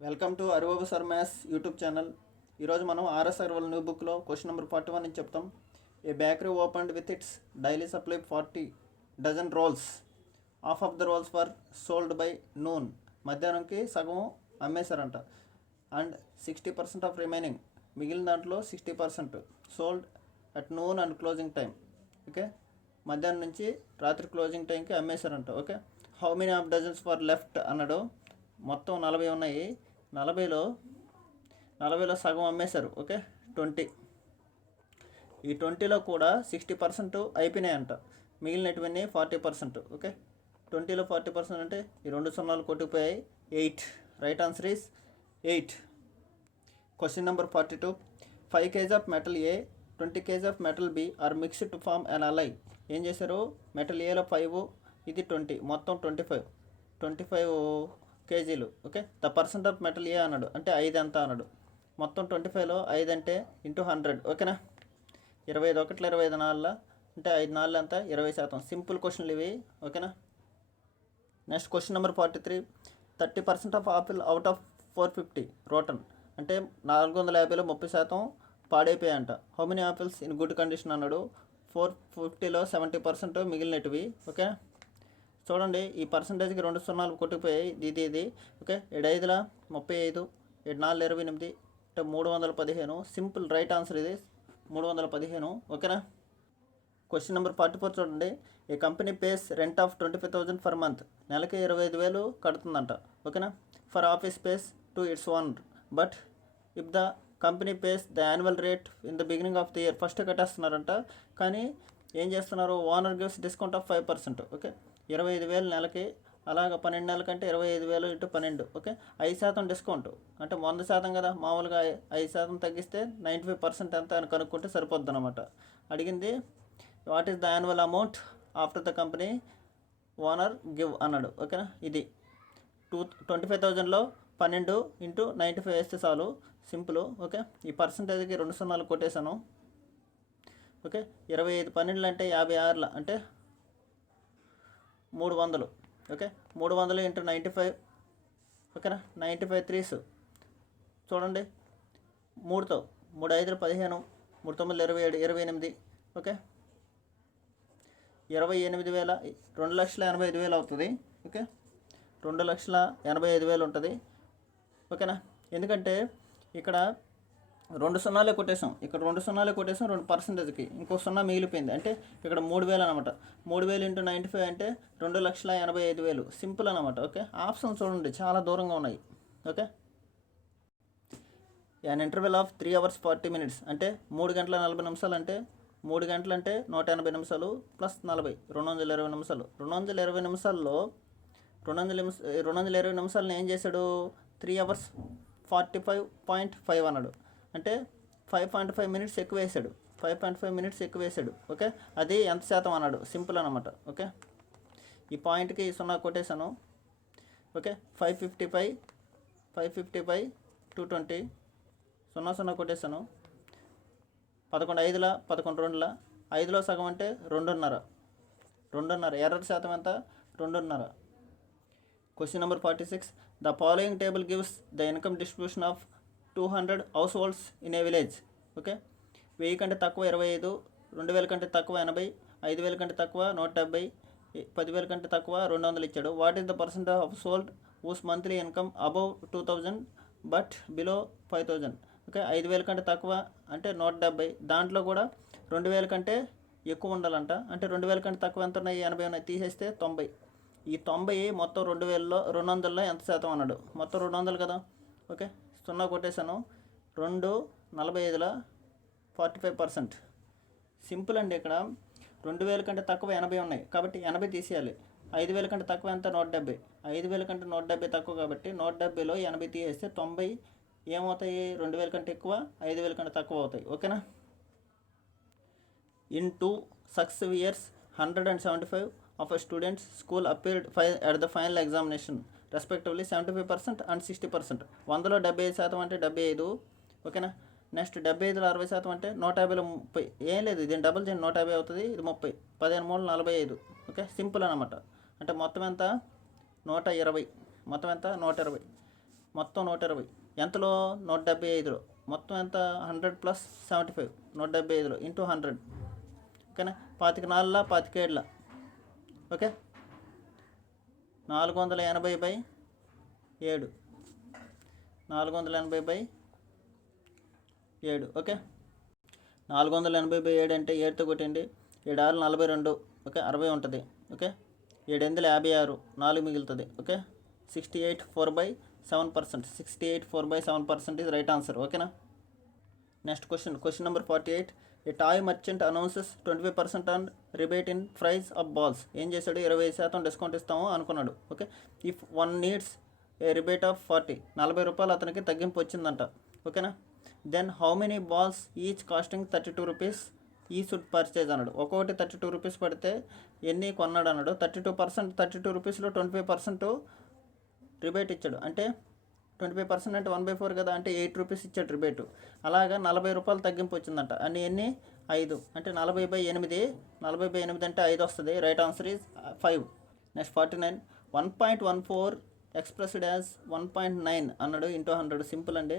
Welcome to Arubabu sir maths YouTube channel. ఈరోజు మనం RS Agarwal new బుక్లో క్వశ్చన్ నెంబర్ 41 నుంచి చెప్తాం. A bakery opened with its daily supply 40 dozen rolls. Half of the rolls for sold by noon. మధ్యాహ్నంకి సగం అమ్మేశారంట. And 60% of remaining, మిగిలిన దాంట్లో 60% sold at noon and closing time. Okay, మధ్యాహ్నం నుంచి రాత్రి క్లోజింగ్ టైంకి అమ్మేశారంట. Okay, how many of dozens for left అన్నాడు. మొత్తం 40 ఉన్నాయి. 40లో సగం అమ్మేశారు. ఓకే, 20. ఈ 20లో కూడా 60% అయిపోయినాయంట. మిగిలినటువన్నీ 40%. ఓకే, 20లో 40% అంటే ఈ 2 సున్నాలు కొట్టుకుపోయాయి. 8. Right answer is 8. Question number 42. 5 kg of metal A, 20 kg of metal B are mixed to form an alloy. ఏం చేశారు? మెటల్ ఏలో 5, ఇది 20, మొత్తం 25 కేజీలు. Okay, the percent of metal A అన్నాడు, అంటే 5 ఎంత అన్నాడు. మొత్తం 25లో 5 అంటే ఇంటూ 100. ఓకేనా, 25 ఒకట్ల 25 నాలుగు అంటే 5 నాలుగు ఎంత? 20%. సింపుల్ క్వశ్చన్లు ఇవి. ఓకేనా. Next question number 43. 30% of apple out of 450 rotten. అంటే 450లో 30% పాడైపోయాయంట. How many apples in good condition అన్నాడు. 450లో 70% మిగిలినటివి. ఓకే, చూడండి, ఈ పర్సంటేజ్కి 2 సున్నాలు కొట్టుకుపోయాయి. ఇది. ఓకే, 7×5 35, 7×4 28, అంటే 315. సింపుల్ రైట్ ఆన్సర్ ఇది 315. ఓకేనా. క్వశ్చన్ నెంబర్ 44 చూడండి. A company pays rent of 25,000 for month. నెలకి 25,000 కడుతుందంట. ఓకేనా, for office space to its owner. But if the company pays the annual rate in the beginning of the year. First కట్టేస్తున్నారంట, కానీ ఏం చేస్తున్నారు? Owner gives discount of 5%. Okay, 25,000 నెలకి. అలాగ 12 నెలల కంటే 25,000 ఇంటూ 12. Okay, 5% discount. అంటే 100% కదా, మామూలుగా 5% తగ్గిస్తే 95% ఎంత అని కనుక్కుంటే సరిపోద్ది అనమాట. అడిగింది what is the annual amount after the company owner give అన్నాడు. ఓకేనా, ఇది 25,000లో 12 ఇంటూ 95 వేస్తే చాలు. సింపుల్. ఓకే, ఈ పర్సంటేజ్కి 2 సున్నాలు కొట్టేశాను. ఓకే, 25 12 అంటే 56 అంటే 300. Okay, 300 into 95. ఓకేనా, 95 3s చూడండి. 3తో 3 5 15, 3 9 27, 28. ఓకే, 28,000, 2,85,000 అవుతుంది. ఓకే, 2,85,000 ఉంటుంది. ఓకేనా, ఎందుకంటే ఇక్కడ 2 సున్నాలే కొట్టేసాం. ఇక్కడ 2 సున్నాలే కొట్టేసాం 2 పర్సెంటేజ్కి. ఇంకో సున్నా మిగిలిపోయింది, అంటే ఇక్కడ 3,000 అనమాట. 3,000 ఇంటూ 95 అంటే 2,85,000. సింపుల్ అనమాట. ఓకే, ఆప్షన్ చూడండి చాలా దూరంగా ఉన్నాయి. Okay, an interval of 3 hours 40 minutes అంటే 3 గంటల 40 నిమిషాలు. అంటే 3 గంటలు అంటే 180 నిమిషాలు ప్లస్ 40, 220 నిమిషాలు. 220 నిమిషాల్లో 220 నిమిషాలను ఏం చేశాడు? 3 hours 45.5 అన్నాడు. అంటే 5.5 minutes ఎక్కువ వేసాడు. 5.5 minutes ఎక్కువ వేసాడు. ఓకే, అది ఎంత శాతం అన్నాడు. సింపుల్ అనమాట. ఓకే, ఈ పాయింట్కి సున్నా కొట్టేశాను. ఓకే, 555 220 0 కొట్టేశాను. 11 5 11 2 5లో సగం అంటే 2.5. ఎర్రర్ శాతం ఎంత? 2.5. Question number 46. The following table gives the income distribution of 200 house holds in a village. Okay, 1000 కంటే తక్కువ 25, 2,000 కంటే తక్కువ 80, 5,000 కంటే తక్కువ 170, 10,000 కంటే తక్కువ 200 ఇచ్చాడు. What is the percent of sold whose monthly income above 2,000 but below 5,000. Okay, 5,000 కంటే తక్కువ అంటే 170. దాంట్లో కూడా 2,000 కంటే ఎక్కువ ఉండాలంట. అంటే 2,000 కంటే తక్కువ ఎంత ఉన్నాయి? 80 ఉన్నాయి. తీసేస్తే 90. ఈ 90 మొత్తం 200లో ఎంత శాతం అన్నాడు. మొత్తం 200 కదా. ఓకే, సున్నా కొట్టేశాను. 2 45లో 45%. సింపుల్ అండి. ఇక్కడ 2,000 కంటే తక్కువ 80 ఉన్నాయి కాబట్టి 80 తీసేయాలి. 5,000 కంటే తక్కువ ఎంత? 170. 5,000 కంటే 170 తక్కువ కాబట్టి 170లో 80 తీసేస్తే 90 ఏమవుతాయి? 2,000 కంటే ఎక్కువ, 5,000 కంటే తక్కువ అవుతాయి. ఓకేనా. In 2 successive years 175 of a students school appeared at the final examination respectively 75% and 60%. 100లో 75% అంటే 75. ఓకేనా. నెక్స్ట్ 75లో 60% అంటే 150లో 30. ఏం లేదు, దీని డబుల్ చేయండి, 150 అవుతుంది. ఇది 30, 15 3 45. ఓకే, సింపుల్ అనమాట. అంటే మొత్తం ఎంత? 120. మొత్తం ఎంత? 120. మొత్తం 120. ఎంతలో? 175లో. మొత్తం ఎంత? 100 + 75, 175లో ఇంటూ 100. ఓకేనా? 24 27. ఓకే, 480/7. 480/7. ఓకే, 480/7 అంటే 7తో కొట్టండి. 7 6 42. ఓకే, 60 ఉంటుంది. ఓకే, 7 8 56, 4 మిగులుతుంది. ఓకే, 68 4/7%. 68 4/7% is right answer. ఓకేనా? Next question number 48. A toy merchant announces 25% an rebate in price of balls. ఏం చేశాడు? 25% డిస్కౌంట్ ఇస్తాము అనుకున్నాడు. Okay, if one needs a rebate of 40, 40 రూపాయలు అతనికి తగ్గింపు వచ్చిందంట. ఓకేనా? Then how many balls each costing 32 rupees he should purchase అన్నాడు. ఒక్కొక్కటి 32 రూపీస్ పడితే ఎన్ని కొన్నాడు అన్నాడు. 32%, 32 రూపీస్లో 25% రిబేట్ ఇచ్చాడు. అంటే 25% అంటే 1/4 కదా, అంటే 8 రూపీస్ ఇచ్చాడు రిబేటు. అలాగా 40 రూపాయలు తగ్గింపు వచ్చిందంట. అని ఎన్ని? 5. అంటే 40/8. 40/8 అంటే 5 వస్తుంది. Right answer is 5. Next 49. 1.14 expressed as 1.9 అన్నాడు ఇంటూ 100. సింపుల్ అండి.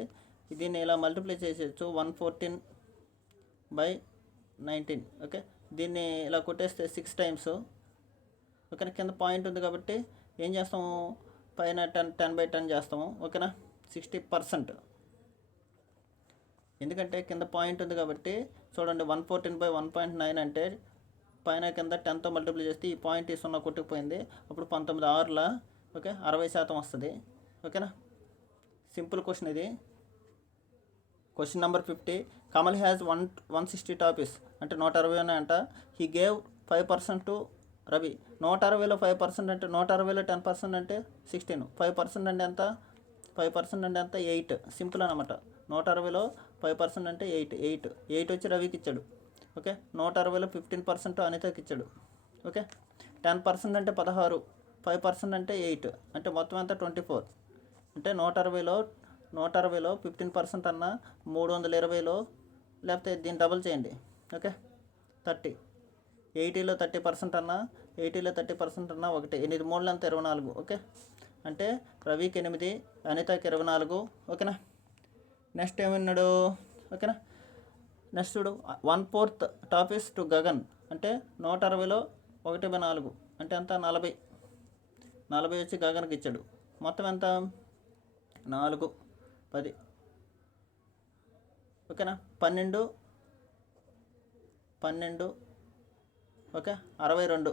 దీన్ని ఇలా మల్టిప్లై చేసేయచ్చు. 114/19. ఓకే, దీన్ని ఇలా కొట్టేస్తే 6 టైమ్స్. ఓకేనా? కింద పాయింట్ ఉంది కాబట్టి ఏం చేస్తాము? పైన 10/10 చేస్తాము. ఓకేనా? 60%. ఎందుకంటే కింద పాయింట్ ఉంది కాబట్టి చూడండి, 114/1.9 అంటే పైన కింద 10తో మల్టిప్లై చేస్తే ఈ పాయింట్ 0 కొట్టుకుపోయింది. అప్పుడు 19 6ల. ఓకే, 60% వస్తుంది. ఓకేనా? సింపుల్ క్వశ్చన్ ఇది. Question number 50. Kamal has 160 toffees. అంటే 160 ఉన్నాయంట. He gave 5% to Ravi. 160లో 5% అంటే 160లో 10% అంటే 16. 5% అంటే ఎంత? 5% అంటే ఎంత? 8. సింపుల్ అనమాట. 160లో 5% అంటే 8 వచ్చి రవికి ఇచ్చాడు. ఓకే, 160లో 15% అనితకి ఇచ్చాడు. ఓకే, 10% అంటే 16, 5% అంటే 8, అంటే మొత్తం ఎంత? 24. అంటే 160లో 15% అన్న 320లో, లేకపోతే దీన్ని డబుల్ చేయండి. ఓకే, 30. 80లో 30% అన్నా, 80లో 30% అన్నా ఒకటి. 8 3 ఎంత? 24. ఓకే, అంటే రవికి 8, అనితకి 24. ఓకేనా? నెక్స్ట్ ఏమన్నాడు? ఓకేనా? నెక్స్ట్ చూడు, 1/4 టాపీస్ టు గగన్. అంటే 160లో 1/4 అంటే ఎంత? 40. 40 వచ్చి గగన్కి ఇచ్చాడు. మొత్తం ఎంత? 4, 10. ఓకేనా? 12. ఓకే, 62.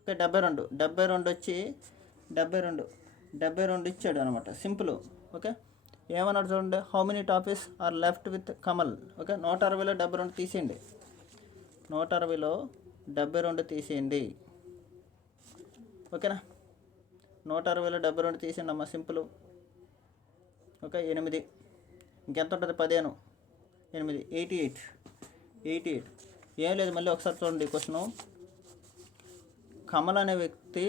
ఓకే, 72. 72 వచ్చి 72 ఇచ్చాడు అనమాట. సింపుల్. ఓకే, ఏమన్నాడు చూడండి, how many toffees are left with Kamal. Okay, 160లో 72 తీసేయండి. 160లో 72 తీసేయండి. ఓకేనా? 160లో 72 తీసేయండి అమ్మ. సింపుల్. ఓకే, 8. ఇంకెంత ఉంటుంది? 15, 8, 88. ఏం లేదు, మళ్ళీ ఒకసారి చూడండి క్వశ్చను. కమల్ అనే వ్యక్తి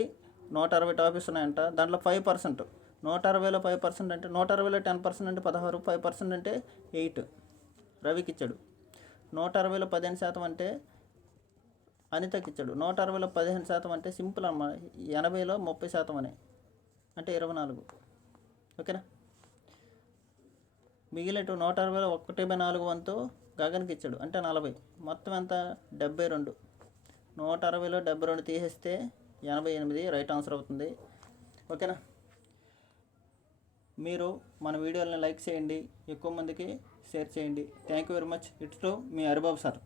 160 టాపీస్ ఉన్నాయంట. దాంట్లో 5%. 160లో 5% అంటే 160లో 10% అంటే 16, 5% అంటే 8 రవికి ఇచ్చాడు. 160లో 15% అంటే అనితకి ఇచ్చాడు. 160లో 15% అంటే సింపుల్ అమ్మ. 80లో 30% అని అంటే 24. ఓకేనా? మిగిలిన 160లో 1/4 వంతు గగన్కి ఇచ్చాడు. అంటే 40. మొత్తం ఎంత? 72. 160లో 72 తీసేస్తే 88. రైట్ ఆన్సర్ అవుతుంది. ఓకేనా? మీరు మన వీడియోలను లైక్ చేయండి, ఎక్కువ మందికి షేర్ చేయండి. Thank you very much. It's to me Haribabu sir.